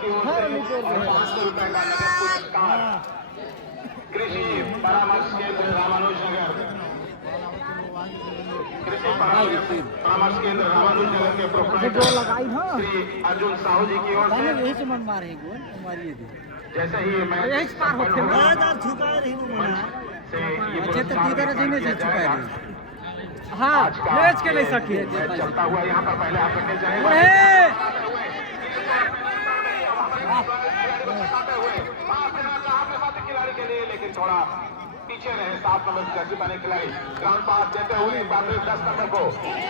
₹500 का नगद पुरस्कार कृषि परामर्श केंद्र रामानुजनगर, कृषि परामर्श केंद्र रामानुजनगर के प्रोप्राइटर श्री अर्जुन साहू जी की ओर से। जैसे ही मैच से ये पुरस्कार हाँ मैच के नहीं सकी चलता हुआ यहाँ पर पहले आप रखने जाएंगे खिलाड़ी के लिए, लेकिन थोड़ा पीछे रहे 7 नंबर जर्सी पहने खिलाड़ी ग्राउंड पास देते हुए 10 नंबर को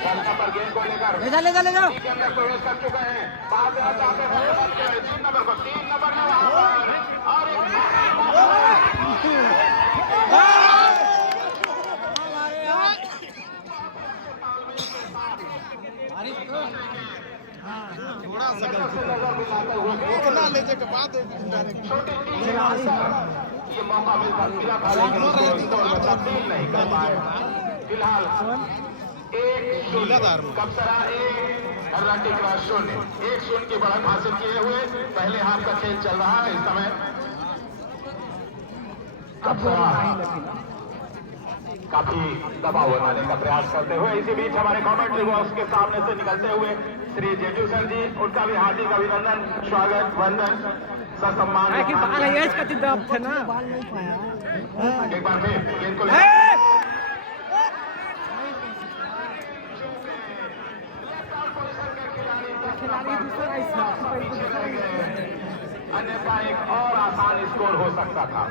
10 नंबर गेंद को लेकर के अंदर प्रवेश कर चुके हैं। पास देना चाहते हैं 3 नंबर को, 3 नंबर ने वहां पर और इतना ले जाके बाद ये मौका मिला नहीं कर पाए। फिलहाल कप्सरा 1-0 की बढ़त हासिल किए हुए पहले हाफ का खेल चल रहा है। इस समय कप्सरा काफी दबाव बनाने का प्रयास करते हुए, इसी बीच हमारे कमेंट्री बॉक्स के सामने से निकलते हुए श्री जेटू सर जी, उनका भी हार्दिक अभिनंदन, स्वागत, वंदन, सम्मान। एक बार फिर गेंद को अन्यथा एक और आसान स्कोर हो सकता था।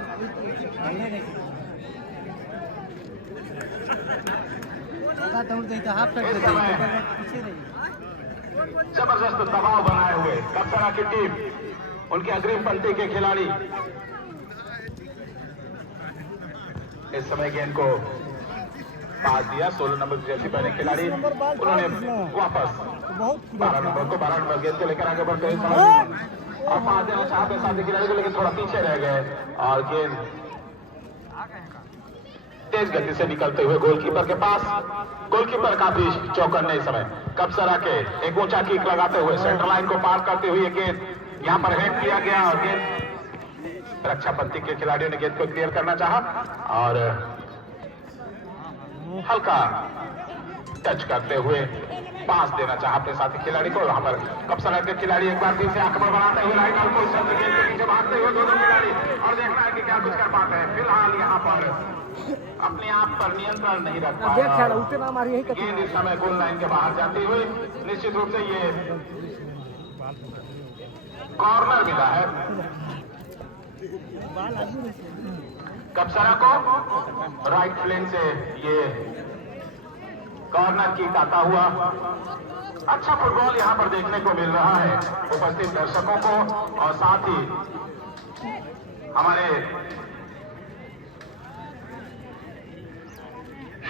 जबरदस्त दबाव बनाए हुए कप्सरा की टीम, उनकी अग्रिम पंक्ति के खिलाड़ी इस समय गेंद को पास दिया। 16 नंबर जर्सी पहने खिलाड़ी, उन्होंने वापस 12 नंबर गेंद को लेकर आगे बढ़ते हुए और पास देना चाहते साथी खिलाड़ी को, लेकिन थोड़ा पीछे रह गए और गेंद तेज गति से निकलते हुए गोलकीपर के पास। गोलकीपर काफी चौकन्ने इस समय कप्सरा के एक ऊंचा किक लगाते हुए सेंटर लाइन को पार करते हुए गेंद यहां पर हेड किया गया और गेंद रक्षा पंक्ति के खिलाड़ियों ने गेंद को क्लियर करना चाहा और हल्का टच करते हुए पास देना चाहा अपने साथी खिलाड़ी को। वहां पर कप्सरा के खिलाड़ी एक बार फिर से आक्रमण बनाते हुए राइट आउट पोजीशन से गेंद के पीछे भागते हुए दोनों खिलाड़ी और देखना है कि क्या कुछ कर पाते हैं। फिलहाल यहाँ पर अपने आप पर नियंत्रण नहीं रख पाया, गेंद इस समय गोल लाइन के बाहर जाती हुई। निश्चित रूप से ये कॉर्नर मिला है कप्सरा को। राइट फ्लैंक से ये कॉर्नर किक आता हुआ। अच्छा फुटबॉल यहां पर देखने को मिल रहा है उपस्थित दर्शकों को और साथ ही हमारे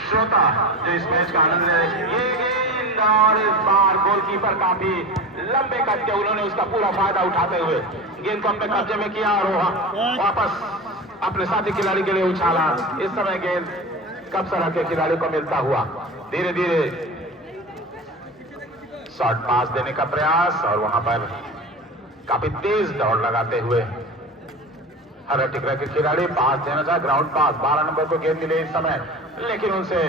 श्रोता जो इस मैच का आनंद ले। ये गेंद और इस बार गोलकीपर काफी लंबे कट के उन्होंने उसका पूरा फायदा उठाते हुए गेंद को अपने कब्जे में किया और वापस अपने साथी खिलाड़ी के लिए उछाला। इस समय गेंद कप्सरा के खिलाड़ी को मिलता हुआ धीरे धीरे शॉर्ट पास देने का प्रयास और वहां पर काफी तेज दौड़ लगाते हुए हरा टिकरा के खिलाड़ी पास देना चाहे ग्राउंड पास। 12 नंबर को गेंद मिले इस समय, लेकिन उनसे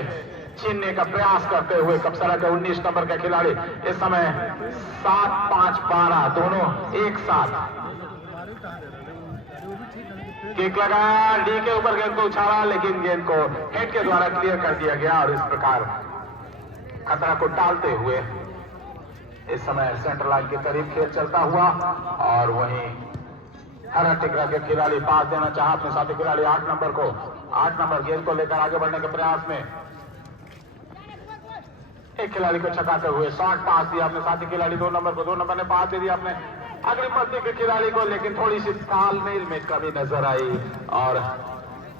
छीनने का प्रयास करते हुए कप्सरा के 19 नंबर के खिलाड़ी इस समय 7-5-12 दोनों एक साथ किक लगाया, डी के ऊपर गेंद को उछाला, लेकिन गेंद को हेड के द्वारा क्लियर कर दिया गया और इस प्रकार खतरा को टालते हुए इस समय सेंटर लाइन के करीब खेल चलता हुआ और वहीं हरा टिकरा के खिलाड़ी पास देना चाहा अपने साथी खिलाड़ी 8 नंबर को। 8 नंबर गेंद को लेकर आगे बढ़ने के प्रयास में एक खिलाड़ी को छकाते हुए शॉर्ट पास दिया अपने साथी खिलाड़ी 2 नंबर को। 2 नंबर ने पास दे दिया अपने अगली पंक्ति के खिलाड़ी को, लेकिन थोड़ी सी तालमेल में कमी नजर आई और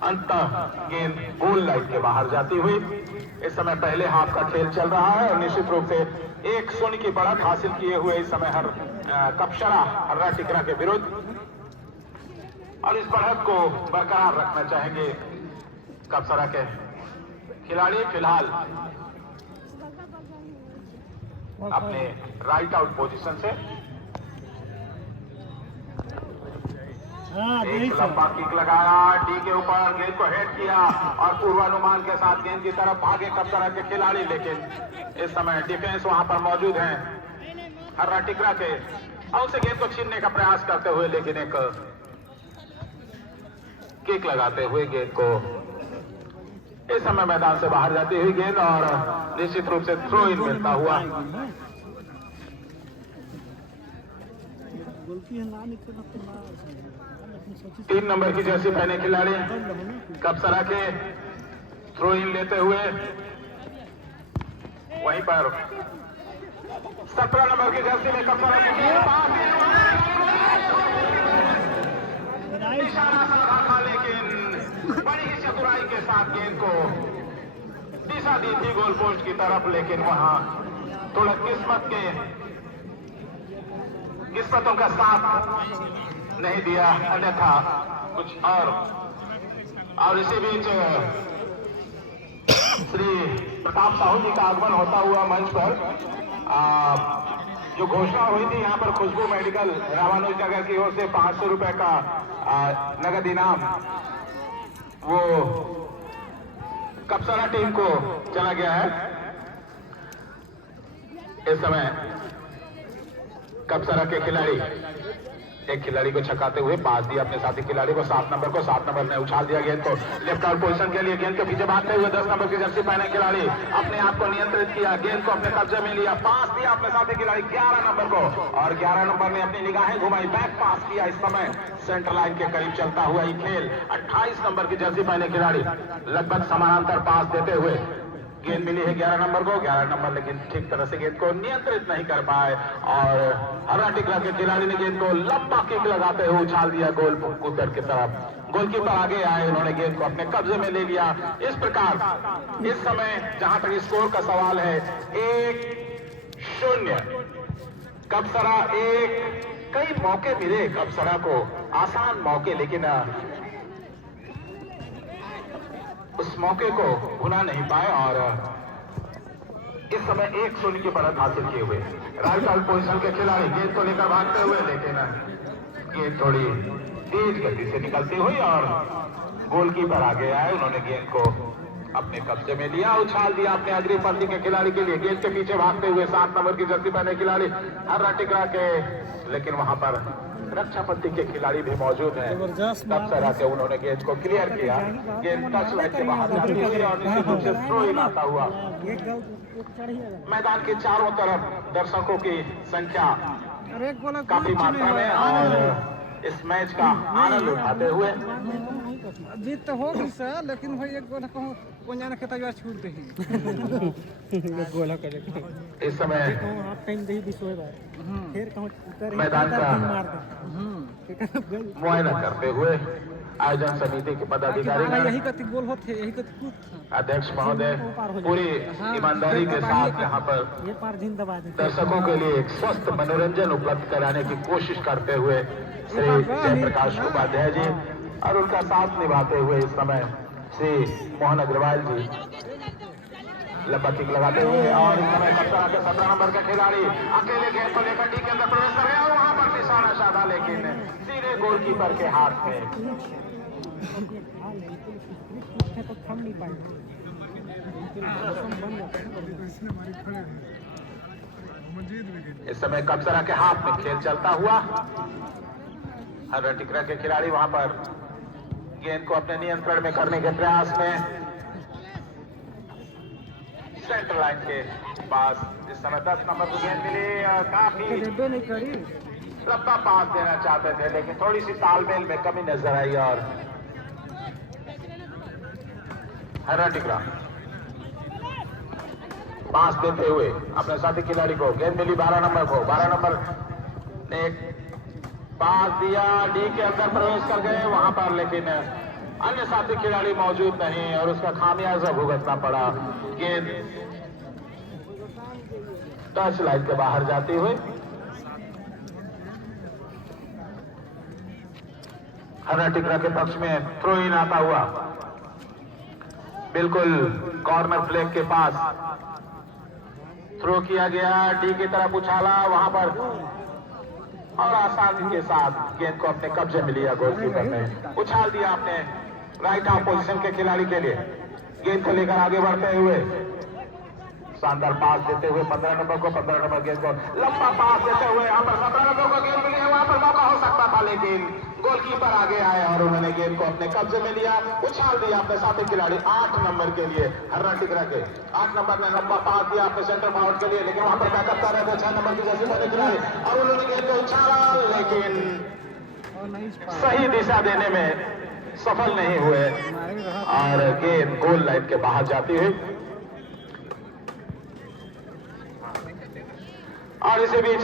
अंततः गेंद गोल लाइन के बाहर जाती हुई। इस समय पहले हाफ का खेल चल रहा है और निश्चित रूप से 1-0 की बढ़त हासिल किए हुए इस समय कप्सरा हर्रा टिकरा के विरुद्ध और इस बढ़त को बरकरार रखना चाहेंगे कप्सरा के खिलाड़ी। फिलहाल अपने राइट आउट पोजीशन से एक लंबा किक लगाया, डी के ऊपर गेंद को हेड किया और पूर्वानुमान के साथ गेंद की तरफ भागे कप्सरा के खिलाड़ी, लेकिन इस समय डिफेंस वहां पर मौजूद है हर्रा टिकरा के, और उसे गेंद को छीनने का प्रयास करते हुए, लेकिन एक किक लगाते हुए गेंद को इस समय मैदान से बाहर जाती हुई गेंद और निश्चित रूप से थ्रो इन मिलता हुआ। तीन नंबर की जर्सी पहने खिलाड़ी कप्सरा के थ्रो इन लेते हुए, वहीं पर 17 नंबर की जर्सी में कप्सरा की इशारा साधा था, लेकिन बड़ी ही चतुराई के साथ गेंद को दिशा दी थी गोल पोस्ट की तरफ, लेकिन वहां थोड़ा किस्मतों का साथ नहीं दिया, अन्यथा कुछ और इसी बीच श्री प्रताप साहू जी का आगमन होता हुआ मंच पर जो घोषणा हुई थी यहाँ पर खुशबू मेडिकल रामानुजनगर की ओर से 500 रुपए का नगद इनाम वो कप्सरा टीम को चला गया है। इस समय कप्सरा के खिलाड़ी एक खिलाड़ी को छकाते हुए पास दिया अपने साथी खिलाड़ी को, 7 नंबर को, 7 नंबर ने उछाल दिया गेंद को लेफ्ट आउट पोजीशन के लिए, गेंद के पीछे भागते हुए 10 नंबर की जर्सी पहने खिलाड़ी अपने आप को नियंत्रित किया, गेंद को अपने कब्जे में लिया, पास दिया अपने साथी खिलाड़ी 11 नंबर को, और 11 नंबर ने अपनी निगाहें घुमाई, बैक पास किया। इस समय सेंटर लाइन के करीब चलता हुआ ये खेल 28 नंबर की जर्सी पहने खिलाड़ी लगभग समानांतर पास देते हुए गेंद मिली है 11 नंबर को, 11 नंबर लेकिन ठीक तरह से गेंद को नियंत्रित नहीं कर पाए और हर्रा टिकरा के खिलाड़ी ने गेंद को लंबा किक लगाते हुए उछाल दिया गोल कूटर की तरफ। गोलकीपर आगे आए, उन्होंने गेंद को अपने कब्जे में ले लिया। इस प्रकार इस समय जहां तक स्कोर का सवाल है 1-0 कप्सरा 1। कई मौके मिले कप्सरा को, आसान मौके, लेकिन उस मौके को भुना नहीं पाए और इस समय 1-0 की बढ़त हासिल किए हुए राइट आउट पोजीशन के खिलाड़ी गेंद को लेकर भागते हुए, लेकिन गेंद थोड़ी तेज गति से निकलती हुई और गोलकीपर आगे आए, उन्होंने गेंद को अपने कब्जे में लिया, उछाल दिया अपने अग्रिम पंक्ति के खिलाड़ी के लिए, गेंद के पीछे भागते हुए 7 नंबर की जर्सी पहने खिलाड़ी हर्रा टिकरा के, लेकिन वहां पर रक्षा पट्टी के खिलाड़ी भी मौजूद हैं। कप्सरा के उन्होंने गेंद को क्लियर किया, गेंद टच लाइन के बाहर जाती हुई और निश्चित रूप से थ्रो इन आता हुआ। मैदान के चारों तरफ दर्शकों की संख्या काफी मात्रा में और इस मैच का आनंद उठाते हुए जीत तो होगी सर, लेकिन भाई एक गोल कहूँ कोन्याना के तैयार छूट दे गोला करे इस समय मैदान का मुआयना करते हुए आयोजन समिति के पदाधिकारी यही कति गोल होते, यही कति अध्यक्ष महोदय पूरी ईमानदारी के साथ यहाँ पर दर्शकों के लिए एक स्वस्थ मनोरंजन उपलब्ध कराने की कोशिश करते हुए श्री जयप्रकाश उपाध्याय जी और उनका साथ निभाते हुए इस समय श्री मोहन अग्रवाल जी लंबा किक लगाते हुए, और इस समय कप्सरा के 17 नंबर का खिलाड़ी अकेले गेंद को लेकर डी के अंदर प्रवेश कर गया और वहां पर निशाना साधा, लेकिन सीधे गोलकीपर के हाथ में। इस समय कप्सरा के हाथ में खेल चलता हुआ हर्रा टिकरा के खिलाड़ी वहां पर गेंद को अपने नियंत्रण में करने के प्रयास में सेंटर लाइन के पास इस समय 10 नंबर को गेंद मिली, काफी लंबा पास देना चाहते थे, लेकिन थोड़ी सी तालमेल में कमी नजर आई और हर्रा टिकरा पास देते हुए अपने साथी खिलाड़ी को गेंद मिली 12 नंबर को, 12 नंबर ने पास दिया, डी के अंदर प्रवेश कर गए वहां पर, लेकिन अन्य साथी खिलाड़ी मौजूद नहीं और उसका खामियाजा भुगतना पड़ा। गेंद टच लाइन के बाहर जाती हुई हर्रा टिकरा के पक्ष में थ्रो इन आता हुआ, बिल्कुल कॉर्नर फ्लैग के पास थ्रो किया गया, डी की तरफ उछाला वहां पर और आसानी के साथ गेंद को अपने कब्जे में लिया गोलकीपर ने, उछाल दिया अपने राइट हाफ पोजीशन के खिलाड़ी के लिए। गेंद को लेकर आगे बढ़ते हुए शानदार पास देते हुए 15 नंबर को, 15 नंबर गेंद को लंबा पास देते हुए यहाँ पर 17 नंबर को गेंद मिली है, वहां पर मौका हो सकता था लेकिन गोलकीपर आगे आए और उन्होंने गेंद को अपने कब्जे में लिया, उछाल दिया अपने साथी खिलाड़ी 8 नंबर के लिए हर्रा टिकरा के। 8 नंबर ने लंबा पास दिया अपने सेंटर फॉरवर्ड के लिए, लेकिन वहां पर बैकअप कर रहे थे 6 नंबर की जैसे बने खिलाड़ी और उन्होंने गेंद को उछाला लेकिन सही दिशा देने में सफल नहीं हुए और गेंद गोल लाइन के बाहर जाती है। और इसी बीच